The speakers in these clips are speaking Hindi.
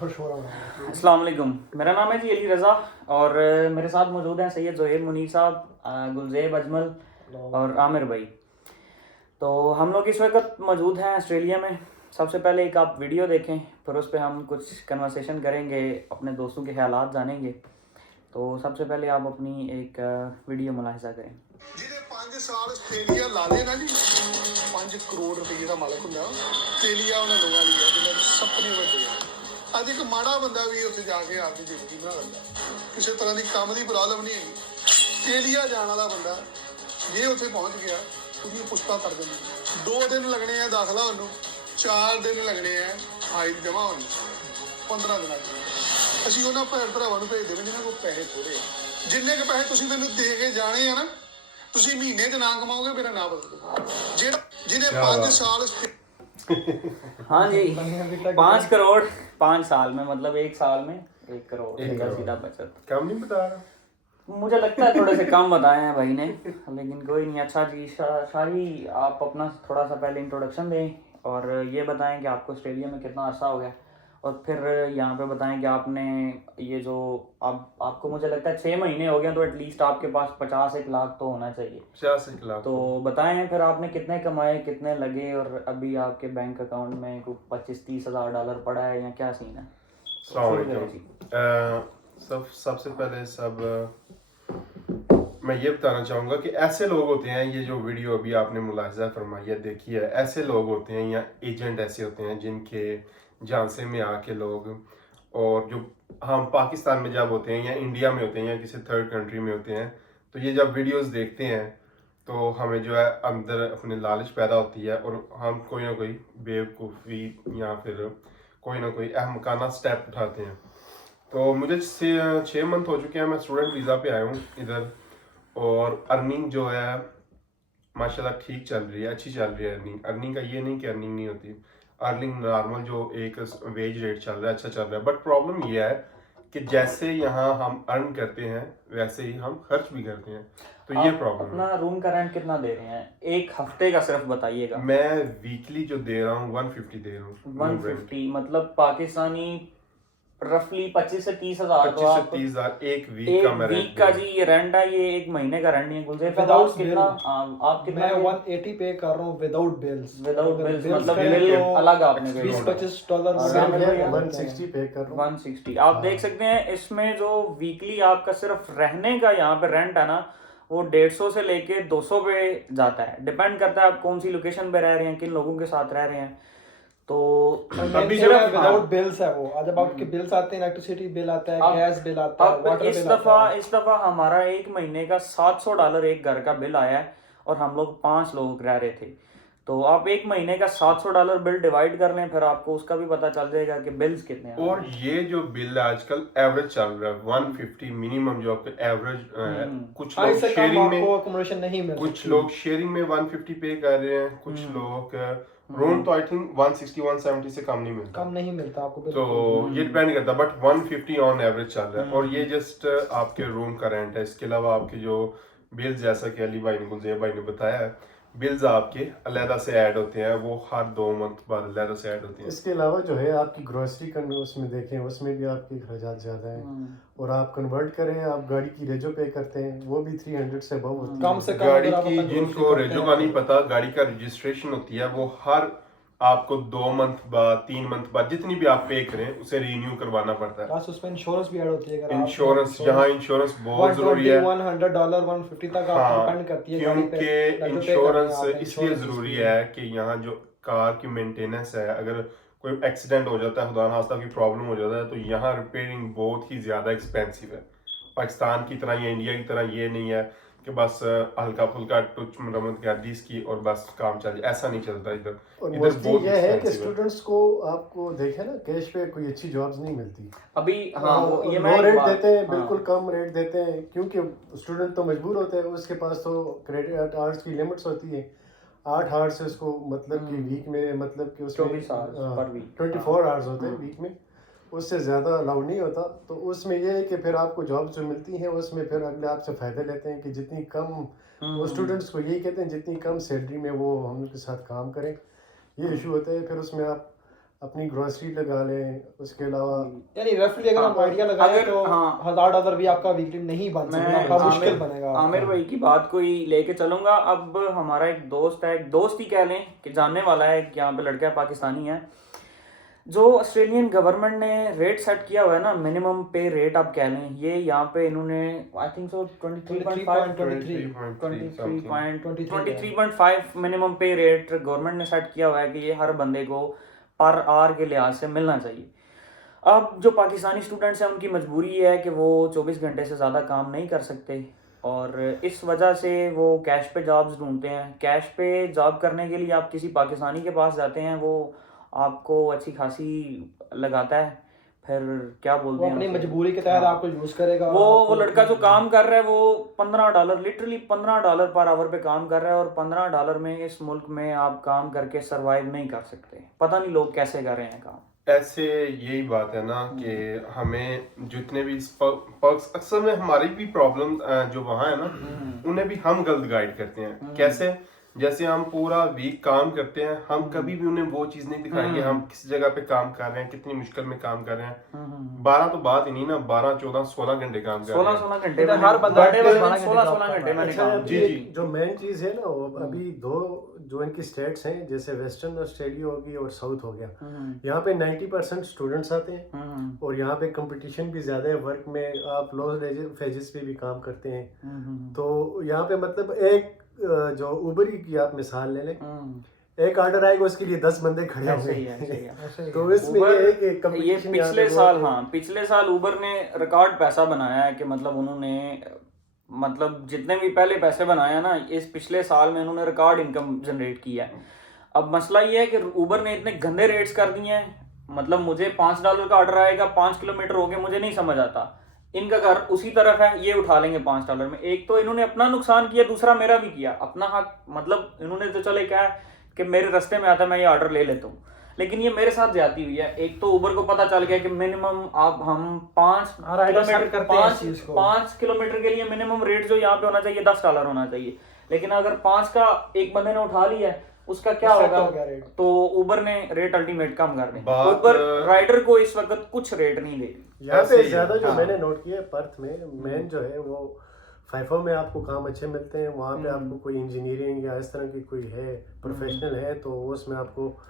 अस्सलाम वालेकुम। मेरा नाम है जी अली रज़ा और मेरे साथ मौजूद हैं सैयद ज़ोहेब मुनीर साहब, गुलज़ेब अजमल और आमिर भाई। तो हम लोग इस वक्त मौजूद हैं ऑस्ट्रेलिया में। सबसे पहले एक आप वीडियो देखें, फिर उस पर हम कुछ कन्वर्सेशन करेंगे, अपने दोस्तों के ख्यालात जानेंगे। तो सबसे पहले आप अपनी एक वीडियो मुलाहिज़ा करें। ਜਿਹਦੇ 5 ਸਾਲ ਆਸਟ੍ਰੇਲੀਆ ਲਾ ਲੇ ਨਾ ਜੀ 5 ਕਰੋੜ ਰੁਪਏ ਦਾ ਮਾਲਕ ਹੁੰਦਾ ਆਸਟ੍ਰੇਲੀਆ ਉਹਨਾਂ ਲੋਕਾਂ ਲਈ ਹੈ ਜਿਹਨਾਂ ਦੇ ਸੁਪਨੇ ਵੱਡੇ ਆ। ਅੱਜ ਇੱਕ ਮਾੜਾ ਬੰਦਾ ਵੀ ਉੱਥੇ ਜਾ ਕੇ ਆਪਣੀ ਜ਼ਿੰਦਗੀ ਬਣਾ ਲੈਂਦਾ, ਕਿਸੇ ਤਰ੍ਹਾਂ ਦੀ ਕੰਮ ਦੀ ਪ੍ਰੋਬਲਮ ਨਹੀਂ ਹੈਗੀ। ਆਸਟ੍ਰੇਲੀਆ ਜਾਣ ਵਾਲਾ ਬੰਦਾ ਜੇ ਉੱਥੇ ਪਹੁੰਚ ਗਿਆ ਉਹਦੀ ਪੁਸ਼ਤਾ ਕਰ ਦਿੰਦੀ। 2 ਦਿਨ ਲੱਗਣੇ ਆ ਦਾਖਲਾ ਉਹਨੂੰ, 4 ਦਿਨ ਲੱਗਣੇ ਆ ਫਾਈਲ ਜਮ੍ਹਾਂ ਹੋਣ ਨੂੰ, 15 ਦਿਨਾਂ 'ਚ ਅਸੀਂ ਉਹਨਾਂ ਭੈਣ ਭਰਾਵਾਂ ਨੂੰ ਭੇਜ ਦੇਵਾਂਗੇ ਜਿਹਨਾਂ ਕੋਲ ਪੈਸੇ ਥੋੜ੍ਹੇ ਆ। ਜਿੰਨੇ ਕੁ ਪੈਸੇ ਤੁਸੀਂ ਮੈਨੂੰ ਦੇ ਕੇ ਜਾਣੇ ਆ ਨਾ, ਤੁਸੀਂ ਮਹੀਨੇ 'ਚ ਨਾ ਕਮਾਓਗੇ ਮੇਰਾ ਨਾਂ ਬਦਲ ਜਿਹੜਾ ਜਿਹਨੇ 5 ਸਾਲ हाँ जी, 5 करोड़ 5 साल में, मतलब एक साल में 1 करोड़ सीधा सीधा बचत। कम नहीं बता रहा, मुझे लगता है थोड़े से कम बताए हैं भाई ने, लेकिन कोई नहीं। अच्छा जी, शाही आप अपना थोड़ा सा पहले इंट्रोडक्शन दें और ये बताएं कि आपको ऑस्ट्रेलिया में कितना अर्सा हो गया, और फिर यहाँ पे बताएं कि आपने ये जो अब आपको मुझे लगता है 6 महीने हो गए, तो एटलीस्ट आपके पास 50-1 लाख तो होना चाहिए। 50 लाख। तो बताएं फिर आपने कितने कमाए, कितने लगे, और अभी आपके बैंक अकाउंट में कुछ 25-30 हज़ार डॉलर पड़ा है या क्या सीन है? सबसे पहले मैं ये बताना चाहूँगा कि ऐसे लोग होते हैं, ये जो वीडियो अभी आपने मुलाहिजा फरमाया देखी है, ऐसे लोग होते हैं या एजेंट ऐसे होते हैं जिनके झांसे में आके लोग, और जो हम पाकिस्तान में जब होते हैं या इंडिया में होते हैं या किसी थर्ड कंट्री में होते हैं, तो ये जब वीडियोस देखते हैं तो हमें जो है अंदर अपने लालच पैदा होती है और हम कोई ना कोई बेवकूफ़ी या फिर कोई ना कोई अहमकाना स्टेप उठाते हैं। तो मुझे 6 मंथ हो चुके हैं, मैं स्टूडेंट वीज़ा पे आया हूँ इधर, और अर्निंग जो है माशाल्लाह ठीक चल रही है, अच्छी चल रही है। अर्निंग का ये नहीं कि अर्निंग नहीं होती, अर्निंग नॉर्मल जो एक वेज रेट चल रहा है अच्छा चल रहा है। बट प्रॉब्लम ये है कि जैसे यहाँ हम अर्न करते हैं वैसे ही हम खर्च भी करते हैं, तो ये प्रॉब्लम है। अपना रूम का रेंट कितना दे रहे हैं एक हफ्ते का, सिर्फ बताइएगा। मैं वीकली जो दे रहा हूँ 150 दे रहा हूँ। 150 मतलब पाकिस्तानी रफली 25 से 30 हज़ार। 25 से 30 हज़ार एक वीक का मैं वीक का जी ये रेंट है, ये एक महीने का रेंट नहीं है। गुलज़ेब साहब आप कितना मैं 180 पे कर रहा हूँ विदाउट बिल्स। विदाउट बिल्स मतलब बिल अलग आपने 20-25 डॉलर 160 पे कर रहा हूँ। 160 आप देख सकते हैं। इसमें जो वीकली आपका सिर्फ रहने का यहाँ पे रेंट है ना, वो 150 से लेके 200 पे जाता है। डिपेंड करता है आप कौन सी लोकेशन पे रह रहे हैं, किन लोगों के साथ रह रहे हैं। तो अभी जो है विदाउट बिल्स है वो, जब आपके बिल्स आते हैं, इलेक्ट्रिसिटी बिल आता है, गैस बिल आता है, वाटर बिल आता है। इस दफा हमारा एक महीने का $700 एक घर का बिल आया है, और हम लोग 5 लोग रह रहे थे। तो आप एक महीने का $700 बिल डिवाइड कर लें, फिर आपको उसका भी पता चल जाएगा कि बिल्स कितने हैं। और ये जो बिल आजकल एवरेज चल रहा है 150 मिनिमम, जो आपका एवरेज है। कुछ लोग शेयरिंग में अकोमोडेशन नहीं मिलती, कुछ लोग शेयरिंग में 150 पे कर रहे हैं, कुछ लोग रूम तो आई थिंक 160-170 से कम नहीं मिलता आपको। तो ये डिपेंड करता है, बट 150 ऑन एवरेज चल रहा है। और ये जस्ट आपके रूम का रेंट है। इसके अलावा आपके जो बिल्स, जैसा कि अली भाई ने, गुलज़ेब भाई ने बताया है, बिल्स आपके अलहदा से ऐड होते हैं, वो हर 2 मंथ बाद अलहदा से ऐड होते हैं। इसके अलावा जो है आपकी ग्रोसरी का उसमें देखें, उसमें भी आपके खर्चात ज़्यादा हैं। और आप कन्वर्ट करें, आप गाड़ी की रेजो पे करते हैं, वो भी 300 से अबव होती है। कम से कम गाड़ी की, जिनको रेजो का नहीं पता, गाड़ी का रजिस्ट्रेशन होती है, वो हर आपको 2 मंथ बाद, 3 मंथ बाद, जितनी भी आप पे करें उसे रिन्यू करवाना पड़ता है। प्लस उसमें इंश्योरेंस भी ऐड होती है। इंश्योरेंस, जहाँ इंश्योरेंस बहुत जरूरी है, $100 150 तक आपको डिपेंड करती है, क्योंकि इंश्योरेंस इसलिए जरूरी है कि यहाँ जो कार की मेंटेनेंस है, अगर कोई एक्सीडेंट हो जाता है, खुदा ना खास्ता कोई प्रॉब्लम हो जाता है, तो यहाँ रिपेयरिंग बहुत ही ज्यादा एक्सपेंसिव है। पाकिस्तान की तरह या इंडिया की तरह ये नहीं है कि बस हल्का फुल्का टच मरम्मत कर दी इसकी और बस काम चल जाए, ऐसा नहीं चलता इधर। और बहुत यह है कि स्टूडेंट्स को आपको देखे ना, कैश पे कोई अच्छी जॉब्स नहीं मिलती अभी। ये लो रेट देते हैं, बिल्कुल कम रेट देते हैं, क्योंकि स्टूडेंट तो मजबूर होते हैं। उसके पास तो क्रेडिट आवर्स की लिमिट्स होती है, 8 आवर्स से उसको मतलब कि वीक में, मतलब कि उसमें 24 आवर्स होते हैं वीक में, उससे ज़्यादा अलाउड नहीं होता। तो उसमें ये है कि फिर आपको जॉब जो मिलती हैं उसमें फिर अगले आपसे फ़ायदे लेते हैं कि जितनी कम, वो स्टूडेंट्स को यही कहते हैं जितनी कम सैलरी में वो हम लोग के साथ काम करें, ये इशू होता है। फिर उसमें आप अपनी ग्रोसरी लगा लें, उसके अलावा यानी रफली अगर हम आइडिया लगाएं अगर- तो हाँ। $1000 भी आपका वीकली नहीं बन सकता, मैं आपका मुश्किल बनेगा। आमिर भाई की बात को ही लेके चलूंगा। अब हमारा एक दोस्त है, एक दोस्त ही कह लें कि जानने वाला है, कि यहाँ पे लड़का है, पाकिस्तानी है, जो ऑस्ट्रेलियन गवर्नमेंट ने रेट सेट किया हुआ है ना, मिनिमम पे रेट आप कह लें, ये यहाँ पे इन्होंने आई थिंक सो 23.5 मिनिमम पे रेट गवर्नमेंट ने सेट किया हुआ है कि ये हर बंदे को पर आवर के लिहाज से मिलना चाहिए। अब जो पाकिस्तानी स्टूडेंट्स हैं उनकी मजबूरी है कि वो 24 घंटे से ज़्यादा काम नहीं कर सकते, और इस वजह से वो कैश पे जॉब्स ढूंढते हैं। कैश पे जॉब करने के लिए आप किसी पाकिस्तानी के पास जाते हैं, वो आपको अच्छी खासी लगाता है, फिर क्या बोलते वो हैं अपनी उसे? मजबूरी के तहत आपको यूज करेगा। वो लड़का जो काम कर रहा है वो $15 लिटरली $15 पर आवर पे काम कर रहा है, और $15 में इस मुल्क में आप काम करके सरवाइव नहीं कर सकते। पता नहीं लोग कैसे कर रहे हैं काम। ऐसे यही बात है ना कि हमें जितने भी पर्क्स, अक्सर में हमारी भी प्रॉब्लम जो वहाँ है ना, उन्हें भी हम गलत गाइड करते हैं। कैसे? जैसे हम पूरा वीक काम करते हैं, हम कभी भी उन्हें वो चीज नहीं दिखाएंगे हम किस जगह पे काम कर रहे हैं, कितनी मुश्किल में काम कर रहे हैं। 12 तो बात ही नहीं ना, 12, 14, 16 घंटे काम कर रहे हैं। 16 घंटे हर बंदा 16 घंटे मैंने अच्छा, काम अभी जी, जी। जो मेन चीज है ना, वो अभी दो जो इनकी स्टेट्स हैं, जैसे वेस्टर्न ऑस्ट्रेलिया होगी और साउथ हो गया, यहाँ पे 90% स्टूडेंट्स आते हैं, और यहाँ पे कंपटीशन भी ज्यादा है। वर्क में आप लो फेजेस पे भी काम करते हैं, तो यहाँ पे मतलब एक जो उबर की आप मिसाल ले लें, एक ऑर्डर आएगा उसके लिए 10 बंदे खड़े ऐसे होंगे। ही है, ऐसे ही है। तो इसमें Uber- ये है कि ये competition यहाँ पिछले पे साल, बहुत है। हाँ पिछले साल उबर ने रिकॉर्ड पैसा बनाया है कि मतलब उन्होंने, मतलब जितने भी पहले पैसे बनाए हैं ना, इस पिछले साल में उन्होंने रिकॉर्ड इनकम जनरेट की है। अब मसला ये है कि उबर ने इतने गंदे रेट्स कर दिए हैं, मतलब मुझे $5 का ऑर्डर आएगा, 5 किलोमीटर हो गए, मुझे नहीं समझ आता, इनका घर उसी तरफ है, ये उठा लेंगे $5 में। एक तो इन्होंने अपना नुकसान किया, दूसरा मेरा भी किया, अपना हक, मतलब इन्होंने तो चले क्या है कि मेरे रास्ते में आता मैं ये ऑर्डर ले लेता हूँ, लेकिन ये मेरे साथ जाती हुई है। एक तो उबर को पता चल गया कि मिनिमम आप हम 5 किलोमीटर के लिए मिनिमम रेट जो यहाँ पे होना चाहिए $10 होना चाहिए, लेकिन अगर 5 का एक बंदे ने उठा लिया उसका क्या Set होगा? हो गया रेट। तो उबर ने रेट अल्टीमेट कम कर दी। बात- उबर राइडर को इस वक्त कुछ रेट नहीं दे रही। यहाँ ऐसे पे ही है। ज्यादा जो हाँ। मैंने नोट किया है, पर्थ में मेन जो है वो फाइफो में आपको काम अच्छे मिलते हैं। वहाँ पे आपको कोई इंजीनियरिंग या इस तरह की कोई है प्रोफेशनल है, तो उसमें आपको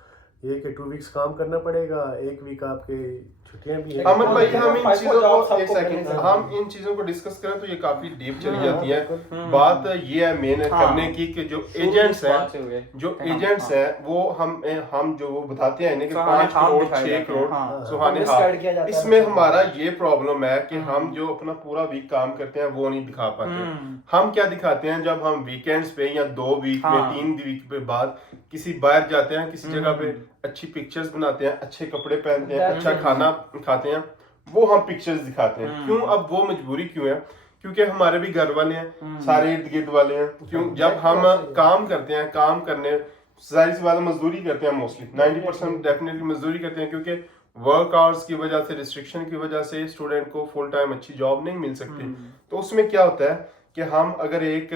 ये कि 2 वीक्स काम करना पड़ेगा, 1 वीक आपके छुट्टियां भी हैं। अमन भाई, हम इन फाइव चीजों को को सबको एक सेकंड, करने हम इन चीजों को डिस्कस करें तो ये काफी डीप चली हाँ, जाती है। बिल्कुल। बात ये है मेन हाँ। करने की कि जो एजेंट्स बात से हुए। हैं, जो हाँ, एजेंट्स हाँ। हैं, वो हम जो वो बताते हैं इन्हें कि सुहाने 5 ख्वाब करोड़ दिखाए 6 जाते हैं, करोड़ हाँ। सुहाने Misguide किया जाता है। इसमें हमारा ये प्रॉब्लम है कि हम जो अपना पूरा वीक काम करते हैं वो नहीं दिखा पाते। हम क्या दिखाते हैं, जब हम वीकेंड्स पे या 2 वीक में हाँ। 3 वीक पे बाद किसी बाहर जाते हैं, किसी जगह पे अच्छी पिक्चर्स बनाते हैं, अच्छे कपड़े पहनते हैं, अच्छा खाना खाते हैं, वो हम पिक्चर्स दिखाते हैं। क्यों? अब वो मजबूरी क्यों है? क्योंकि हमारे भी घर वाले हैं, सारे इर्द गिर्द वाले हैं। क्यों? जब हम काम करते हैं, काम करने जाहिर सी बात है मजदूरी करते हैं, मोस्टली 90% डेफिनेटली मजदूरी करते हैं, क्योंकि वर्क आवर्स की वजह से, रिस्ट्रिक्शन की वजह से स्टूडेंट को फुल टाइम अच्छी जॉब नहीं मिल सकती। तो उसमें क्या होता है कि हम अगर एक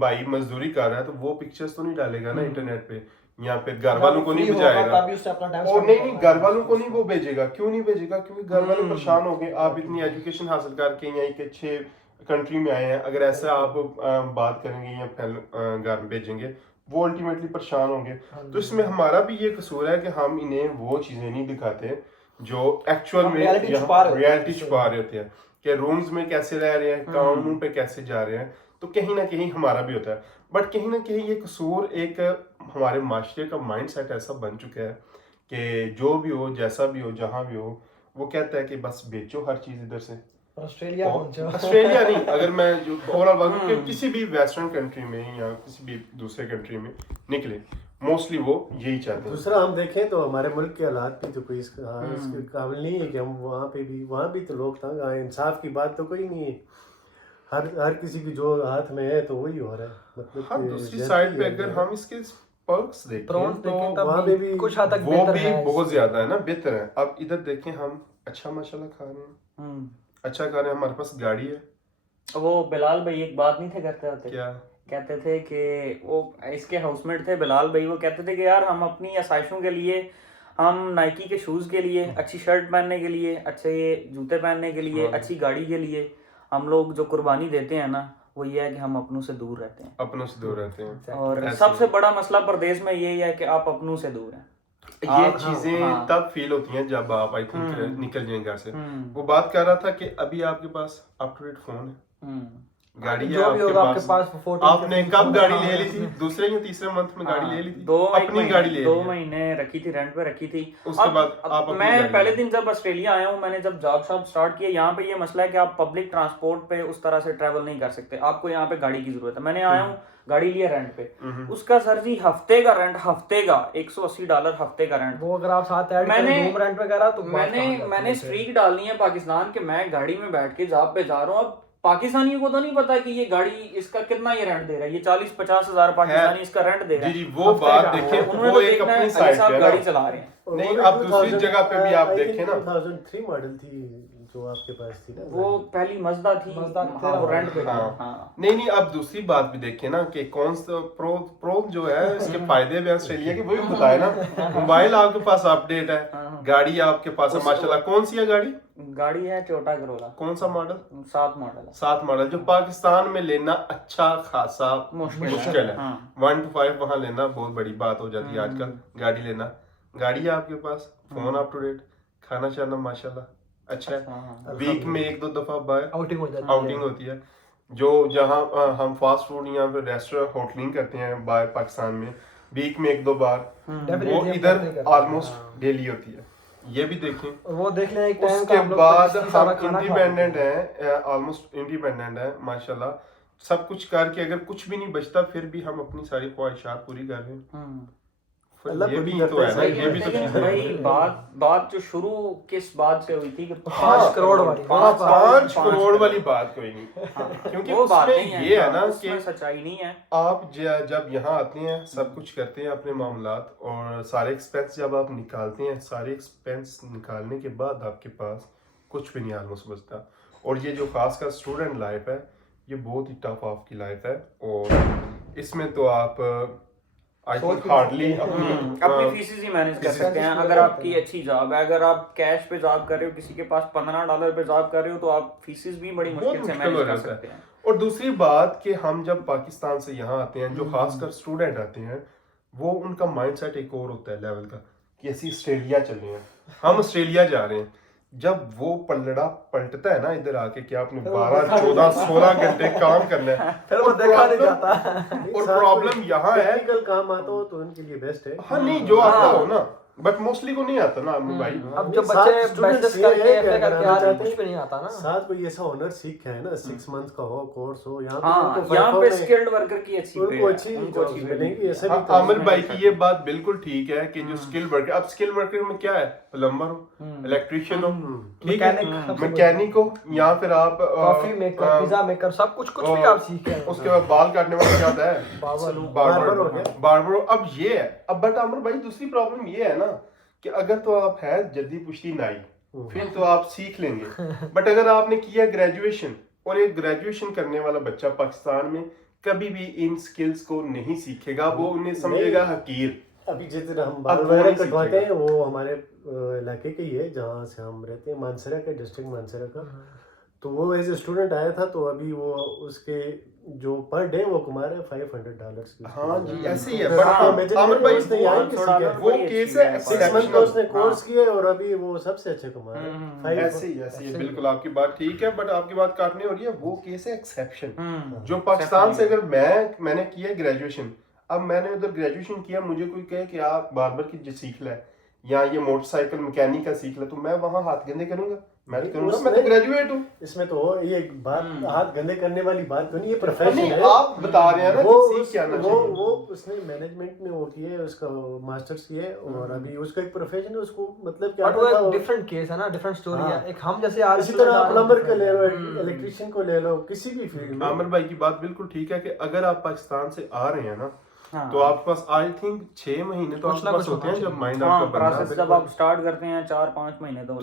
भाई मजदूरी कर रहा है तो वो पिक्चर्स तो नहीं डालेगा ना इंटरनेट पे, या फिर घर वालों को नहीं भेजाएगा, और नहीं घर वालों को नहीं वो भेजेगा। क्यों नहीं भेजेगा? क्योंकि घर वाले परेशान हो गए, आप इतनी एजुकेशन हासिल करके यहीं के 6 कंट्री में आए हैं, अगर ऐसा आप बात करेंगे या घर में भेजेंगे, वो अल्टीमेटली परेशान होंगे। तो इसमें हमारा भी ये कसूर है कि हम इन्हें वो चीजें नहीं दिखाते जो एक्चुअल में रियलिटी छुपा रहे होते हैं, कि रूम्स में कैसे रह रहे हैं, कानून पे कैसे जा रहे हैं। तो कहीं ना कहीं हमारा भी होता है, बट कहीं ना कहीं ये कसूर एक हमारे माशरे का माइंडसेट ऐसा बन चुका है कि जो भी हो, जैसा भी हो, जहां भी हो, वो कहता है कि बस बेचो हर चीज इधर से। ऑस्ट्रेलिया पहुंचो। ऑस्ट्रेलिया नहीं, अगर मैं जो ओवरऑल किसी भी वेस्टर्न कंट्री में या किसी भी दूसरे कंट्री में निकले, मोस्टली वो यही चाहते हैं। दूसरा हम देखें तो हमारे मुल्क के हालात भी तो कोई इसके काबिल नहीं है कि हम वहाँ भी तो लोग तंग आए। इंसाफ की बात तो कोई नहीं है, हर किसी की जो हाथ में है तो वही हो रहा है। मतलब हाँ, कि दूसरी ज्यादती साइड पे है। अगर हम इसके पर्क्स देखें प्रॉन्स तो देखें तब वहाँ पे भी कुछ हद तक वो बेहतर भी है। बहुत ज्यादा है ना, बेहतर है। अब इधर देखें, हम अच्छा माशाल्लाह खा रहे हैं, अच्छा खा रहे हैं, हमारे पास गाड़ी है। वो बिलाल भाई एक बात नहीं थे करते होते, क्या? कहते थे कि वो इसके हाउसमेट थे बिलाल भाई, वो कहते थे कि यार हम अपनी आसाइशों के लिए हम नाइकी के शूज़ के लिए, अच्छी शर्ट पहनने के लिए, अच्छे जूते पहनने के लिए, अच्छी गाड़ी के लिए हम लोग जो कुर्बानी देते हैं ना, वो ये है कि हम अपनों से दूर रहते हैं। अपनों से दूर रहते हैं। और सबसे बड़ा मसला परदेश में यही है कि आप अपनों से दूर हैं। ये चीजें तब फील होती हैं जब आप आई थिंक निकल जाएं घर से। वो बात कर रहा था कि अभी आपके पास अप टू डेट फोन है, गाड़ी है जो भी होगा आपके पास, आपने कब गाड़ी ले ली थी? दूसरे या तीसरे मंथ में गाड़ी ले ली थी? अपनी गाड़ी ले ली? 2 महीने रखी थी, रेंट पे रखी थी। उसके बाद आप अपनी मैं गाड़ी पहले ले दिन जब ऑस्ट्रेलिया आया हूँ, मैंने जब जॉब शॉप स्टार्ट किया, यहाँ पे ये मसला है कि आप पब्लिक ट्रांसपोर्ट पे उस तरह से ट्रैवल नहीं कर सकते, आपको यहाँ पे गाड़ी की जरूरत है। मैंने आया हूँ, गाड़ी लिया रेंट पे, उसका सर जी हफ्ते का रेंट, हफ्ते का $180 हफ्ते का रेंट। वो अगर आप साथ ऐड करें रूम रेंट वगैरह तो मैंने स्ट्रीक डालनी है पाकिस्तान के, मैं गाड़ी में बैठ के जॉब पे जा रहा हूँ। अब पाकिस्तानियों को तो नहीं पता कि ये गाड़ी इसका कितना ये रेंट दे रहा है, ये 40-50 हजार पाकिस्तानी इसका रेंट दे रहा है। जी वो बात देखें, उन्होंने वो तो एक देखना है अपनी अली साइड साहब पे गाड़ी ना। चला रहे हैं। नहीं, अब दूसरी जगह पे भी आप देखें ना, 2003 मॉडल थी जो आपके पास थी ना, वो पहली मजदा थी, वो रेंट पे था। हाँ। नहीं अब दूसरी बात भी देखें ना कि कौन सा प्रो जो है इसके फायदे भी ऑस्ट्रेलिया के, वही बताए ना। मोबाइल आपके पास अपडेट है, गाड़ी आपके पास है माशाल्लाह। कौन सी है गाड़ी? गाड़ी है टोयोटा करोला। कौन सा मॉडल? 7 मॉडल है। 7 मॉडल, जो पाकिस्तान में लेना अच्छा खासा मुश्किल है। 1 to 5 वहां लेना बहुत बड़ी बात हो जाती है आजकल। गाड़ी लेना, गाड़ी है आपके पास, फोन अप टू डेट, खाना चाना माशाल्लाह अच्छा है। वीक में 1-2 दफा बाहर आउटिंग होती है। जो जहां हम फास्ट फूड या फिर रेस्टोरेंट होटलिंग करते हैं बाहर पाकिस्तान में, वीक में 1-2 बार, वो इधर ऑलमोस्ट डेली होती है। ये भी देखें, और वो देख लें एक टाइम उसके बाद हम इंडिपेंडेंट हैं, ऑलमोस्ट इंडिपेंडेंट है माशाल्लाह। सब कुछ करके अगर कुछ भी नहीं बचता, फिर भी हम अपनी सारी ख्वाहिशात पूरी कर रहे हैं। ये भी तो है ना, ये भी तो चीज़ है। भाई बात जो शुरू किस बात से हुई थी कि 5 करोड़ वाली 5 करोड़ वाली बात कोई नहीं, क्योंकि वो बात नहीं उसमें ये है ना कि सच्चाई नहीं है। आप जब यहाँ आते हैं, सब कुछ करते हैं अपने मामलात, और सारे एक्सपेंस जब आप निकालते हैं, सारे एक्सपेंस निकालने के बाद आपके पास कुछ भी नहीं ऑलमोस्ट बचता। और ये जो खासकर स्टूडेंट लाइफ है, ये बहुत ही टफ आपकी लाइफ है। और इसमें तो आप आई थिंक हार्डली अपनी फीसेस ही मैनेज कर सकते हैं। अगर आपकी अच्छी जॉब है, अगर आप कैश पे जॉब कर रहे हो, किसी के पास $15 पे जॉब कर रहे हो, तो आप फीसेस भी बड़ी मुश्किल से मैनेज कर सकते हैं। और दूसरी बात कि हम जब पाकिस्तान से यहाँ आते हैं, जो खासकर स्टूडेंट आते हैं, वो उनका माइंडसेट एक और होता है लेवल का कि ऐसी ऑस्ट्रेलिया चले हैं, हम ऑस्ट्रेलिया जा रहे हैं। जब वो पलड़ा पलटता है ना इधर आके कि आपने 12, 14, 16 घंटे काम करना है, फिर वो देखा नहीं जाता। और प्रॉब्लम यहाँ है, टेक्निकल काम आता हो तो उनके लिए बेस्ट है। हाँ नहीं जो आता हो ना, बट मोस्टली को नहीं आता ना भाई। अब जो बच्चे बैचलर्स करके एफए करके आ रहे हैं, कुछ भी नहीं आता ना। साथ कोई ऐसा हुनर सीख है ना, 6 मंथ का हो कोर्स हो, यहाँ पे स्किल्ड वर्कर की अच्छी मिलेंगी। ऐसा भी आमिर भाई की ये बात बिल्कुल ठीक है कि जो स्किल वर्कर, अब स्किल वर्कर में क्या है, प्लम्बर हो, इलेक्ट्रिशियन हो, ठीक है, मैकेनिक हो, या फिर आप कॉफी मेकर, पिज्जा मेकर, सब कुछ भी आप सीख रहे हैं। उसके बाद बाल काटने वाला क्या होता है, बार्बर हो गया, बार्बर। अब ये है, अब बट आमिर भाई दूसरी प्रॉब्लम ये है ना कि अगर तो आप है जल्दी पुश्ती नाई, फिर तो आप सीख लेंगे। बट अगर आपने किया ग्रेजुएशन, और एक ग्रेजुएशन करने वाला बच्चा पाकिस्तान में कभी भी इन स्किल्स को नहीं सीखेगा, वो उन्हें समझेगा हकीर। अभी जितना हम बाल वगैरह कटवाते हैं, वो हमारे इलाके के ही है जहाँ से हम रहते हैं, मानसरा का, डिस्ट्रिक्ट मानसरा का। तो वो एज ए स्टूडेंट आया था, तो अभी वो उसके जो पर डे वो कमा रहे हैं $500 की। हाँ जी ऐसे ही है। बट आमिर भाई वो केस है, 6 मंथ का उसने कोर्स किया और अभी वो सबसे अच्छे कमा रहे हैं। ऐसे ही बिल्कुल आपकी बात ठीक है, बट आपकी बात काटनी हो रही है। वो केस है एक्सेप्शन। जो पाकिस्तान से अगर मैंने किया ग्रेजुएशन, अब मैंने उधर ग्रेजुएशन किया, मुझे कोई कहे कि आप बार्बर की सीख ले या ये मोटरसाइकिल मैकेनिक का सीख ले, तो मैं वहाँ हाथ गंदे करूंगा? मैं नहीं करूंगा, मैं तो ग्रेजुएट हूँ। इसमें तो ये बात हाथ गंदे करने वाली बात तो नहीं, ये प्रोफेशन है। आप बता रहे हैं ना वो सीख क्या ना वो उसने मैनेजमेंट में वो किया है, उसका मास्टर्स किया है, और अभी उसका एक प्रोफेशन है, उसको मतलब क्या बट वो एक डिफरेंट केस है ना, डिफरेंट स्टोरी है। एक हम जैसे आज इसी तरह आप प्लम्बर को ले लो, इलेक्ट्रिशियन को ले लो, किसी भी फील्ड में। आमिर भाई की बात बिल्कुल ठीक है कि अगर आप पाकिस्तान से आ रहे हैं ना, तो आपके पास आई थिंक 6 महीने तो आपके पास होते हैं जब माइंड आपका प्रोसेस जब आप स्टार्ट करते हैं 4-5 महीने तो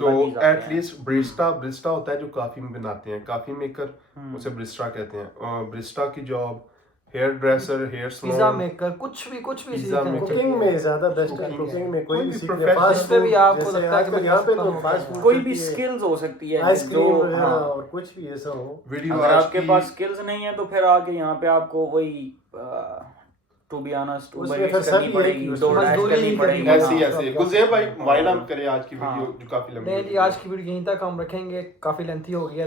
एटलीस्ट ब्रिस्टा होता है जो कॉफी में बनाते हैं, कॉफी मेकर उसे ब्रिस्टा कहते हैं। ब्रिस्टा की job hairdresser, hair pizza salon, maker, कुछ भी Pizza सीखना maker। कुकिंग में ज्यादा बेस्ट है। Cooking कुकिंग में कोई कोई भी भी सीख ले, profession फास्ट जिसपे भी फूड, आपको जैसे लगता है कि आजकल मैं यहाँ पे कर तो सकता फास्ट हूँ। फूड कोई चलती भी है, स्किल्स हो सकती है आइसक्रीम जो वगैरह हाँ और कुछ भी ऐसा हो। वीडियो अगर आज आपके की पास स्किल्स नहीं है तो फिर आके यहाँ पे आपको वही टू बी ऑनेस्ट उसमें फिर सब करनी ये है पड़ेगी, कि दौड़ दाश मजदूरी करनी ही पड़ेगी। करनी ऐसे ही हाँ। ऐसे गुलज़ेब भाई वाइंड अप करें आज की वीडियो हाँ। जो काफी लंबी नहीं हो जी, गई है। आज की वीडियो यहीं तक हम रखेंगे, काफी लेंथी हो गई है।